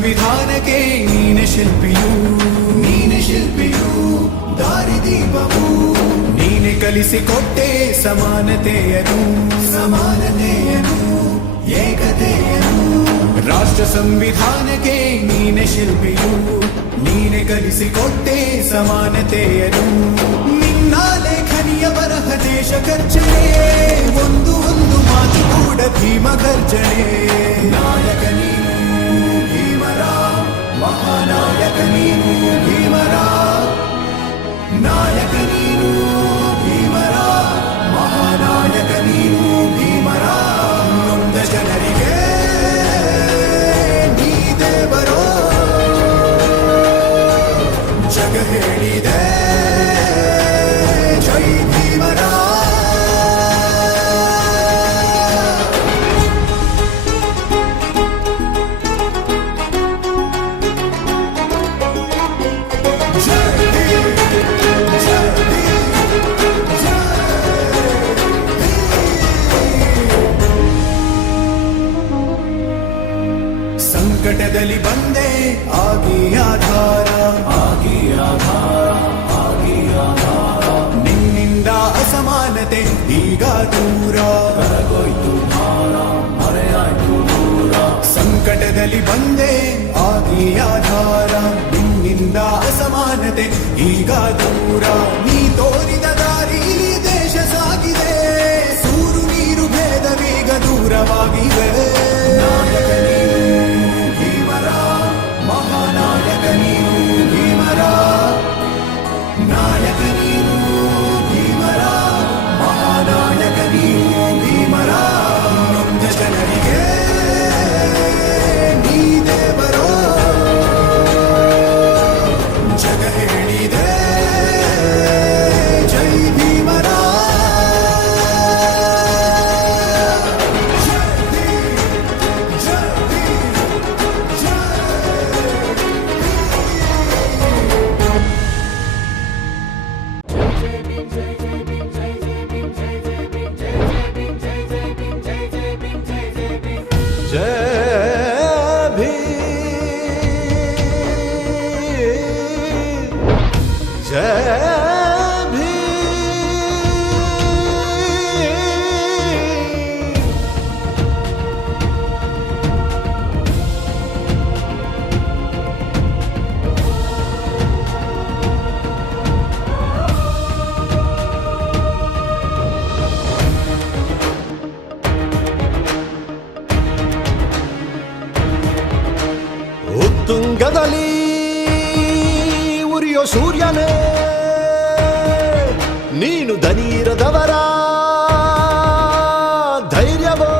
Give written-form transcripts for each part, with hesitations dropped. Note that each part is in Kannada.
ಸಂವಿಧಾನಕ್ಕೆ ನೀನೆ ಶಿಲ್ಪಿಯು ದಾರಿದೀಪವು ನೀನೆ ಕಲಿಸಿಕೊಟ್ಟೆ ಸಮಾನತೆಯನು ಏಕತೆಯನು ರಾಷ್ಟ್ರ ಸಂವಿಧಾನಕ್ಕೆ ನೀನೆ ಶಿಲ್ಪಿಯು ನೀನೆ ಕಲಿಸಿಕೊಟ್ಟೆ ಸಮಾನತೆಯನು ನಿನ್ನ ಲೇಖನಿಯ ಬರಹ ದೇಶ ಖರ್ಚನೆ ಒಂದು ಮಾತು ಕೂಡ ಭೀಮ ಗರ್ಜನೆ ನಾಯಕ ನೀನು ಭೀಮರ ಮಹಾನಾಯಕ ನೀನು ಭೀಮರ ನಾಯಕ ನೀನು ಭೀಮರ ಮಹಾನಾಯಕ ನೀನು ಭೀಮರ ನೊಂದ ಜನರಿಗೆ ನೀ ದೇವರೋ ಜಗ ಹೇಳಿದೆ ಜೈ ಭೀಮರ ಸಂಕಟದಲ್ಲಿ ಬಂದೆ ಆಗಿ ಆಧಾರ ನಿನ್ನಿಂದ ಅಸಮಾನತೆ ಈಗ ದೂರ ಸಂಕಟದಲ್ಲಿ ಬಂದೆ ಆಗಿ ಆಧಾರ ನಿನ್ನಿಂದ ಅಸಮಾನತೆ ಈಗ ದೂರ ನೀ ತೋರಿದ ದಾರಿ ದೇಶ ಸಾಗಿದೆ ಸೂರು ನೀರು ಭೇದವೀಗ ದೂರವಾಗಿವೆ ನಾಯಕ ನೀನು ಭೀಮರ ಮಹಾನಾಯಕ ನೀನು ಭೀಮರ ನಾಯಕ ನೀನು ಭೀಮರ ಮಹಾನಾಯಕ ನೀನು ಭೀಮರ ನೊಂದ ಜನರಿಗೆ ನೀ ದೇವರೋ ಜಗ ಹೇಳಿದೆ ಜೈ ಭೀಮರ ಉತ್ತುಂಗದಲ್ಲಿ ಉರಿಯೋ ಸೂರ್ಯನೇ ನೀನು ದನೀರದವರ ಧೈರ್ಯವೋ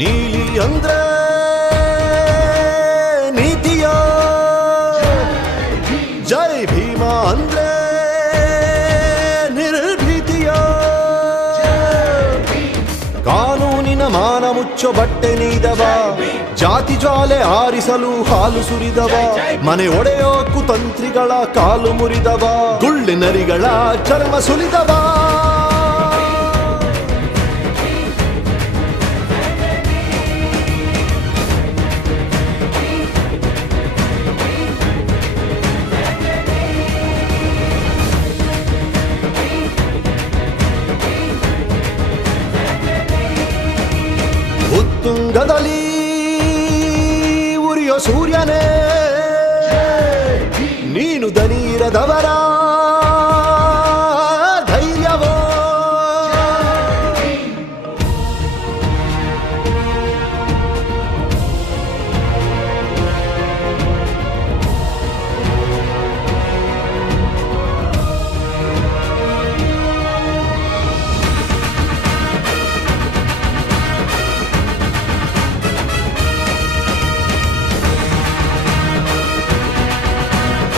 ನೀಲಿ ಅಂದ್ರೆ ನೀತಿಯೋ ಜೈ ಭೀಮ ಅಂದ್ರೆ ನಿರ್ಭೀತಿಯೋ ಕಾನೂನಿನ ಮಾನ ಮುಚ್ಚೋ ಬಟ್ಟೆ ನೀದವ ಜಾತಿ ಜ್ವಾಲೆ ಆರಿಸಲು ಹಾಲು ಸುರಿದವ ಮನೆ ಒಡೆಯೋ ಕುತಂತ್ರಿಗಳ ಕಾಲು ಮುರಿದವ ಗುಳ್ಳಿನರಿಗಳ ಚರ್ಮ ಸುಲಿದವ ಉತ್ತುಂಗದಲ್ಲಿ ಉರಿಯೋ ಸೂರ್ಯನೇ ನೀನು ದನೀರದವರ